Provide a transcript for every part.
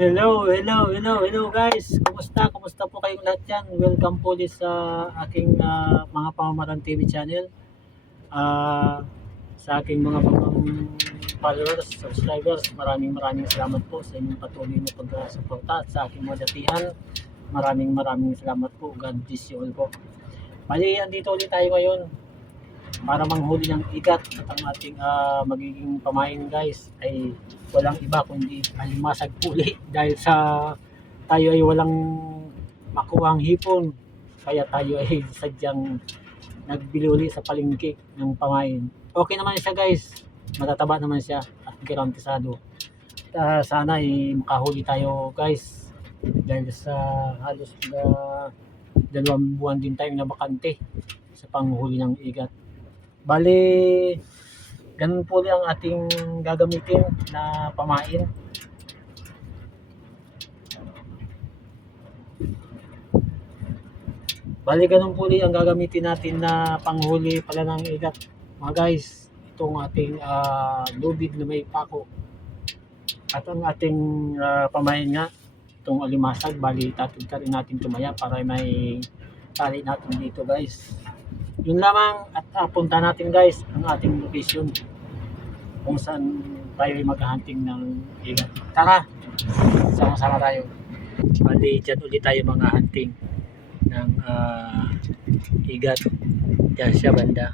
Hello, hello, hello, hello guys. Kumusta? Kumusta po kayong lahat dyan? Welcome po ulit sa aking ah, mga pamamarang TV channel. Ah, sa aking mga followers, subscribers, maraming maraming salamat po sa inyong patuloy na pagsuporta sa aking mga datihan. Maraming maraming salamat po. God bless you all po. Bali, andito ulit tayo ngayon para manghuli ng ikat at ang ating ah, magiging pamain guys ay walang iba kundi alimasag puli dahil sa tayo ay walang makuhang hipon kaya tayo ay sadyang nagbili uli sa palengke ng pamain. Okay naman siya guys. Matataba naman siya at garantisado. Ah, sana ay makahuli tayo guys dahil sa halos na dalawang buwan din tayo na bakante sa panghuli ng igat Bali, ganun po ang ating gagamitin na pamain. Bali, ganun po ang gagamitin natin na panghuli pala ng igat. Mga guys, itong ating ah, lubid na may pako. At ang ating ah, pamain nga, itong alimasag, bali tatid ka rin natin tumaya para may tali natin dito guys. Yun lamang at uh, punta natin guys ang ating location kung saan tayo ay maghahunting ng igat. Tara, sama-sama tayo. Bali, dyan ulit tayo mga hunting ng ah, igat. Diyan siya banda.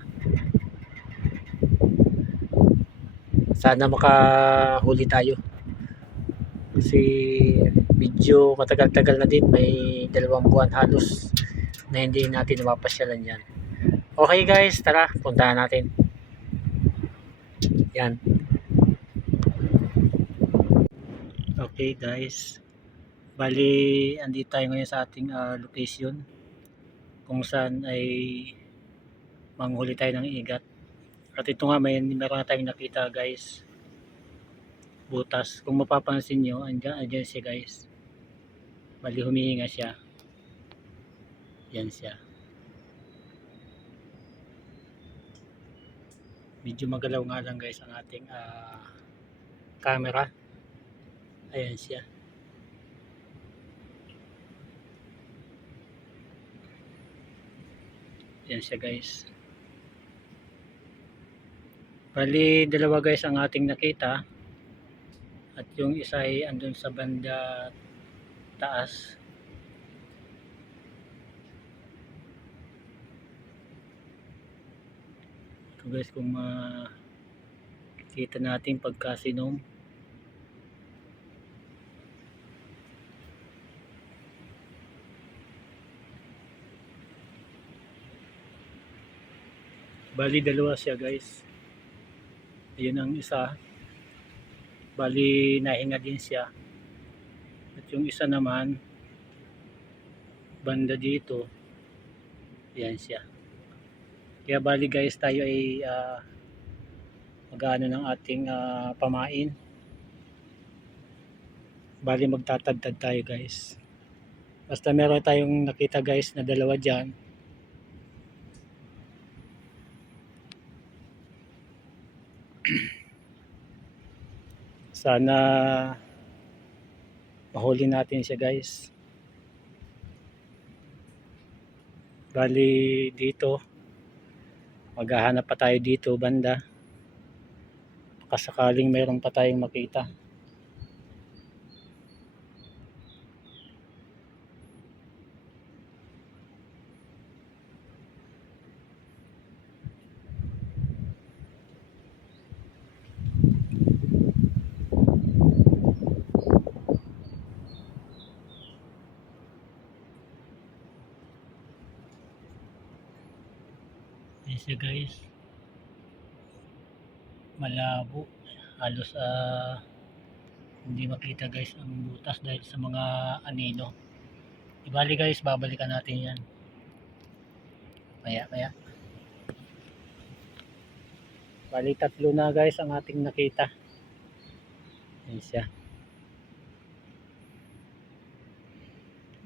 Sana makahuli tayo. Kasi medyo matagal-tagal na din. May dalawang buwan halos na hindi natin mapasyalan yan. Okay guys, tara, puntahan natin. Yan. Okay guys. Bali, andito tayo ngayon sa ating ah, location kung saan ay manghuli tayo ng igat. At ito nga, may meron na tayong nakita guys. Butas. Kung mapapansin nyo, andyan, andyan siya guys. Bali, humihinga siya. Yan siya. Medyo magalaw nga lang guys ang ating ah, camera. Ayan siya. Ayan siya guys. Bali dalawa guys ang ating nakita. At yung isa ay andun sa banda taas ito guys kung makikita natin pagkasinom. Bali dalawa siya guys. Ayun ang isa. Bali nahinga din siya. At yung isa naman banda dito. Yan siya kaya bali guys tayo ay uh, mag-ano ng ating ah, pamain. Bali magtatagtad tayo guys. Basta meron tayong nakita guys na dalawa dyan. Sana mahuli natin siya guys. Bali dito maghahanap pa tayo dito banda. Kasakaling mayroon pa tayong makita Ayan siya guys. Malabo. Halos ah hindi makita guys ang butas dahil sa mga anino. Ibali guys, babalikan natin yan. Maya, maya. Bali tatlo na guys ang ating nakita. Ayan siya.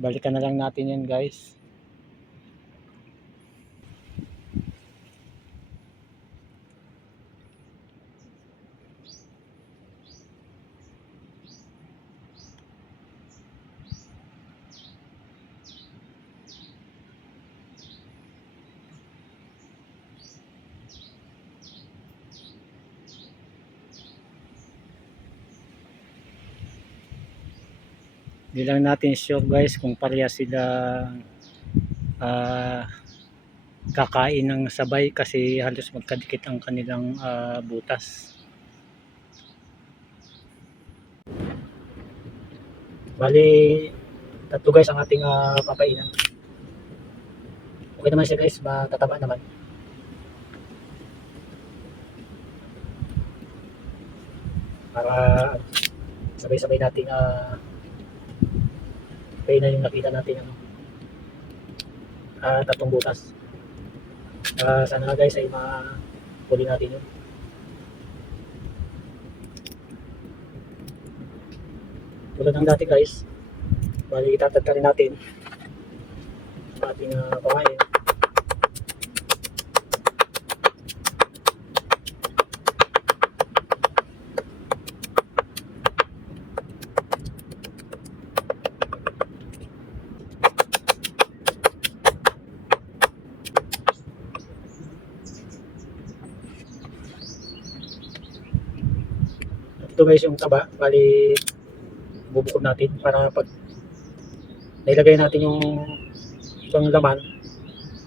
Balikan na lang natin yan guys. Hindi lang natin sure guys kung pareha sila ah, kakain ng sabay kasi halos magkadikit ang kanilang ah, butas. Bali, tatlo guys ang ating ah, papainan. Okay naman siya guys, matataba naman. Para sabay-sabay natin ah kainan yung nakita natin ano ah tatlong butas. Ah, sana guys ay ma-huli natin yun. Tulad ng dati guys, bali itatagka rin natin ang ating uh, pamain. Guys yung taba, bali bubukod natin para pag nailagay natin yung ibang laman,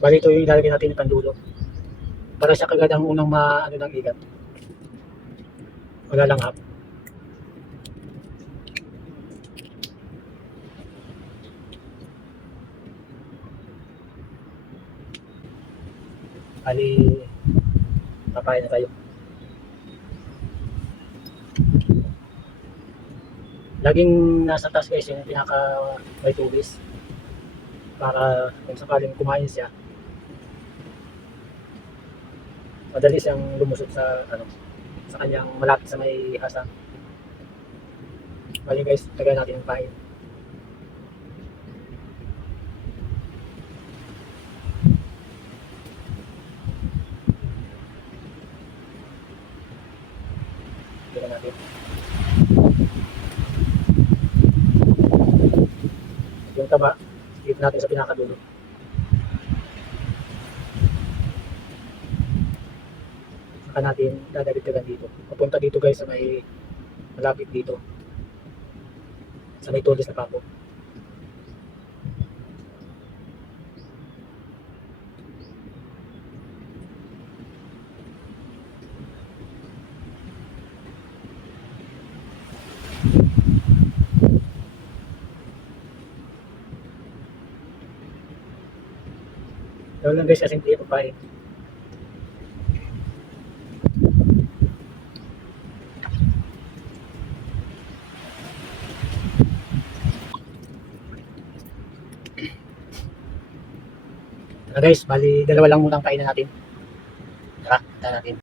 bali ito yung ilalagay natin yung pandulo. Para siya kagad ang unang maano ng igat. Magalanghap. Bali, papain na tayo. Laging nasa taas guys yung pinaka may tubis. Para kung sakaling kumain siya, madali siyang lumusot sa ano sa kanyang malapit sa may hasa. Bali guys, tagay natin yung pain. Tignan natin. Yung taba, skip natin sa pinakadulo. Saka natin dadagdagan dito. Papunta dito guys sa may malapit dito. Sa may tulis na papo. Gawin lang guys kasi hindi pa pain. Tara guys, bali dalawa lang muna ang kainan natin. Tara, tara natin.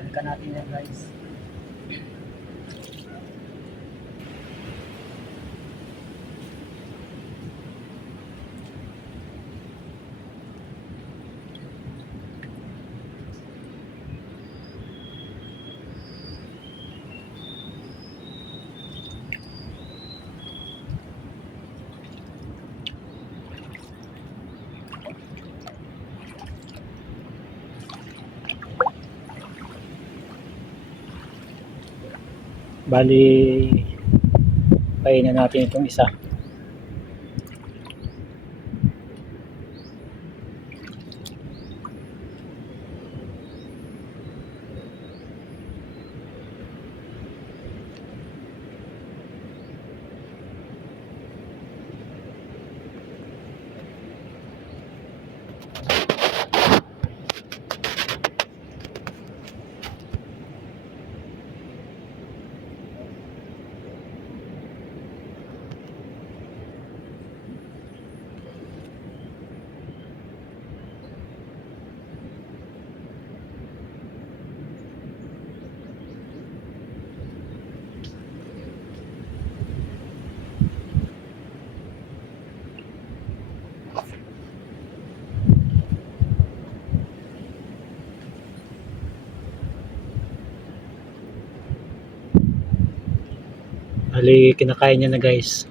Balikan natin yan guys. Bali, painin natin itong isa. Bali, kinakain niya na guys.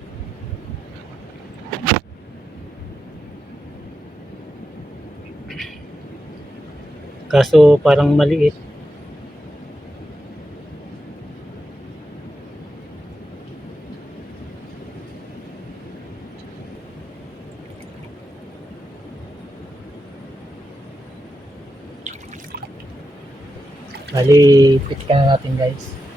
Kaso parang maliit. Bali, pitikan na natin guys.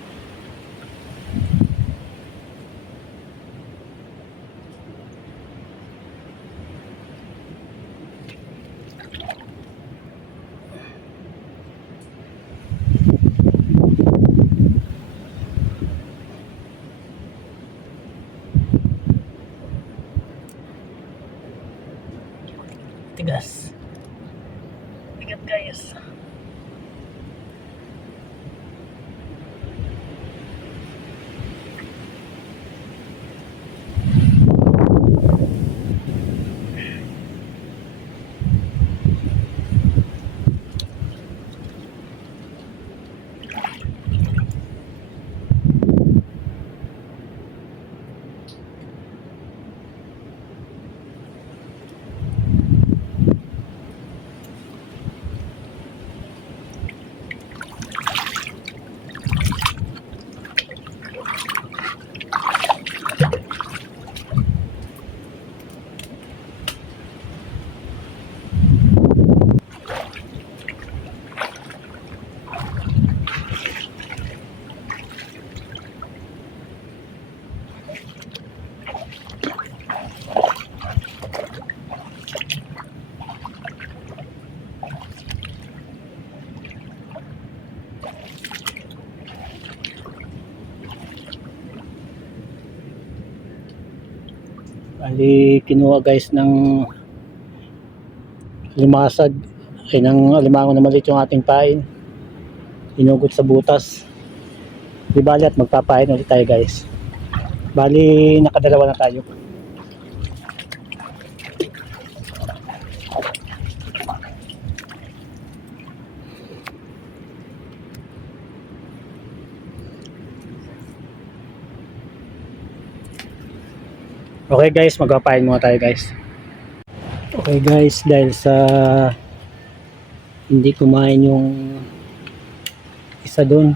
Bali, kinuha guys ng limasag ay ng alimango na maliit yung ating pain. Inugot sa butas. Di bali at magpapain ulit tayo guys. Bali, nakadalawa na tayo. Okay guys, magpapain muna tayo guys. Okay guys, dahil sa hindi kumain yung isa doon.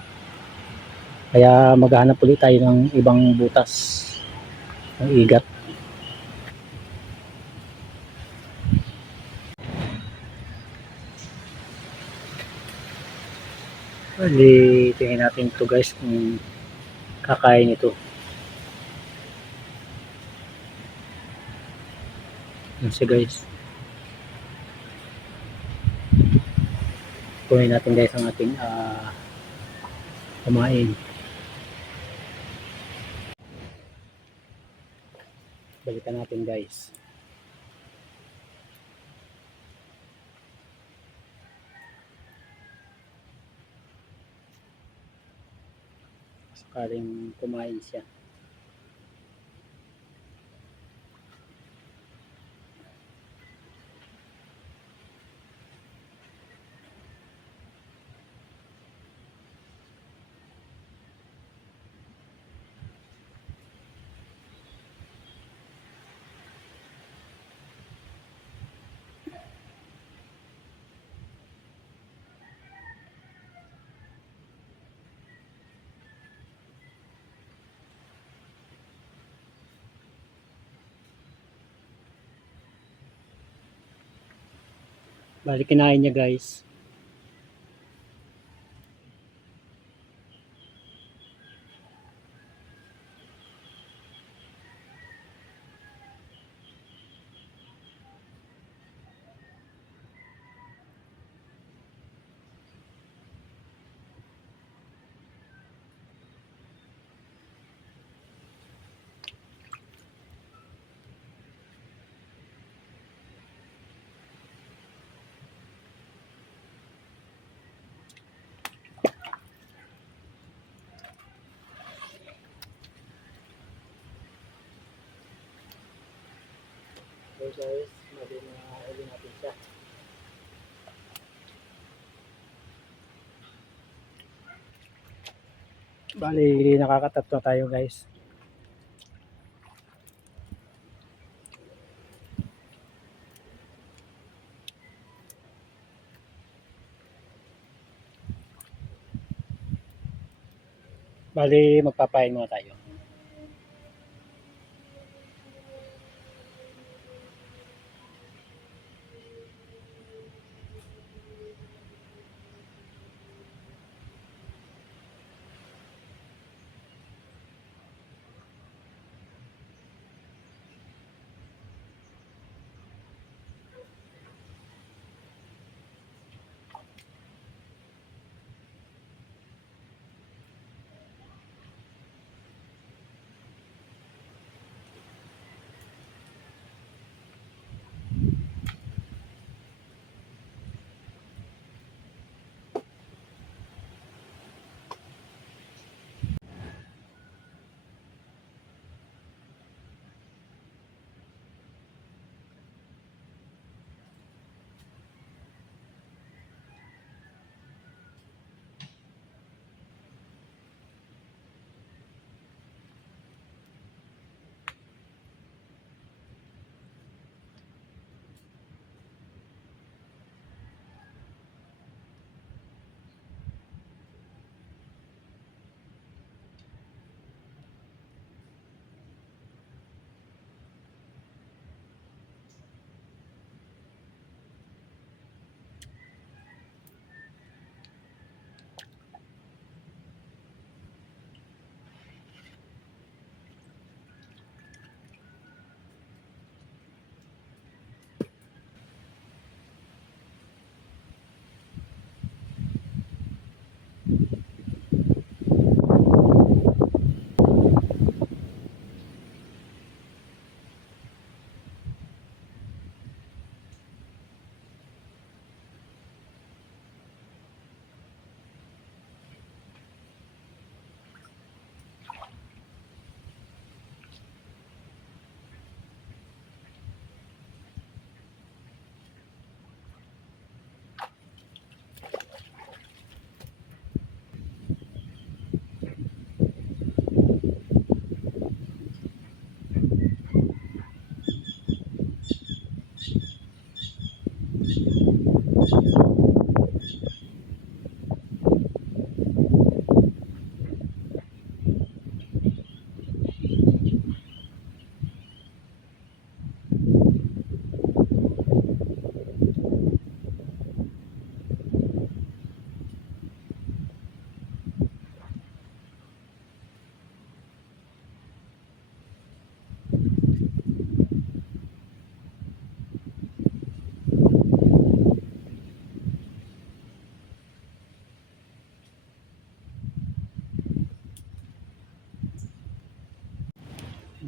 Kaya maghahanap ulit tayo ng ibang butas ng igat. Bali, tingnan natin to guys kung kakain ito. Yan siya guys. Kunin natin guys ang ating ah kumain. Balikan natin guys. sakaling kumain siya. Bali kinain niya guys. Okay guys, mali na uli natin siya. Bali, nakakatatlo tayo guys. Bali, magpapain muna tayo.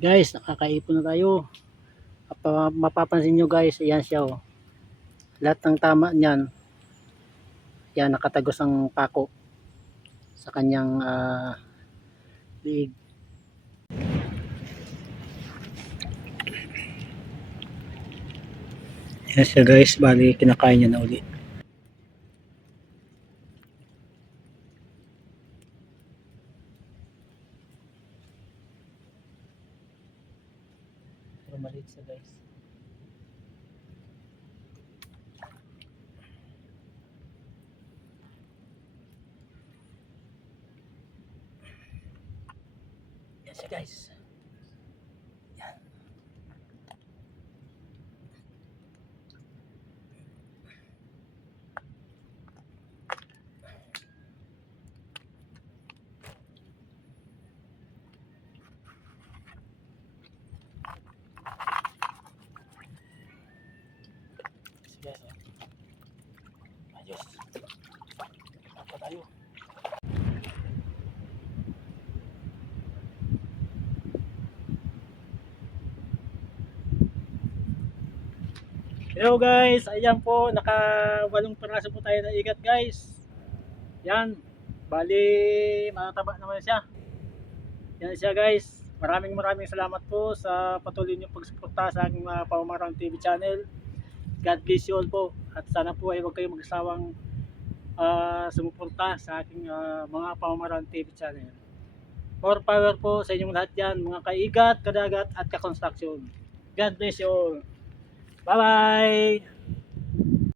Guys, nakakaipon na tayo. Apa- mapapansin nyo guys, ayan siya oh. Lahat ng tama niyan, yan nakatagos ang pako sa kanyang ah, Big. Yan siya guys, bali kinakain niya na uli. Maliit siya guys. Yan siya guys. Yan. Sige, so. Ayos. Apa tayo? Hello guys, ayan po, naka walong piraso po tayo na ikat guys. Yan, bali matataba naman siya. Yan siya guys. Maraming maraming salamat po sa patuloy niyong pagsuporta sa aking mga Pamamarang TV channel. God bless you all po. At sana po ay huwag kayong magsawang ah, sumuporta sa aking ah, mga Pamamarang TV channel. More power po sa inyong lahat yan, mga kaigat, kadagat at kakonstruksyon. God bless you all. 拜拜。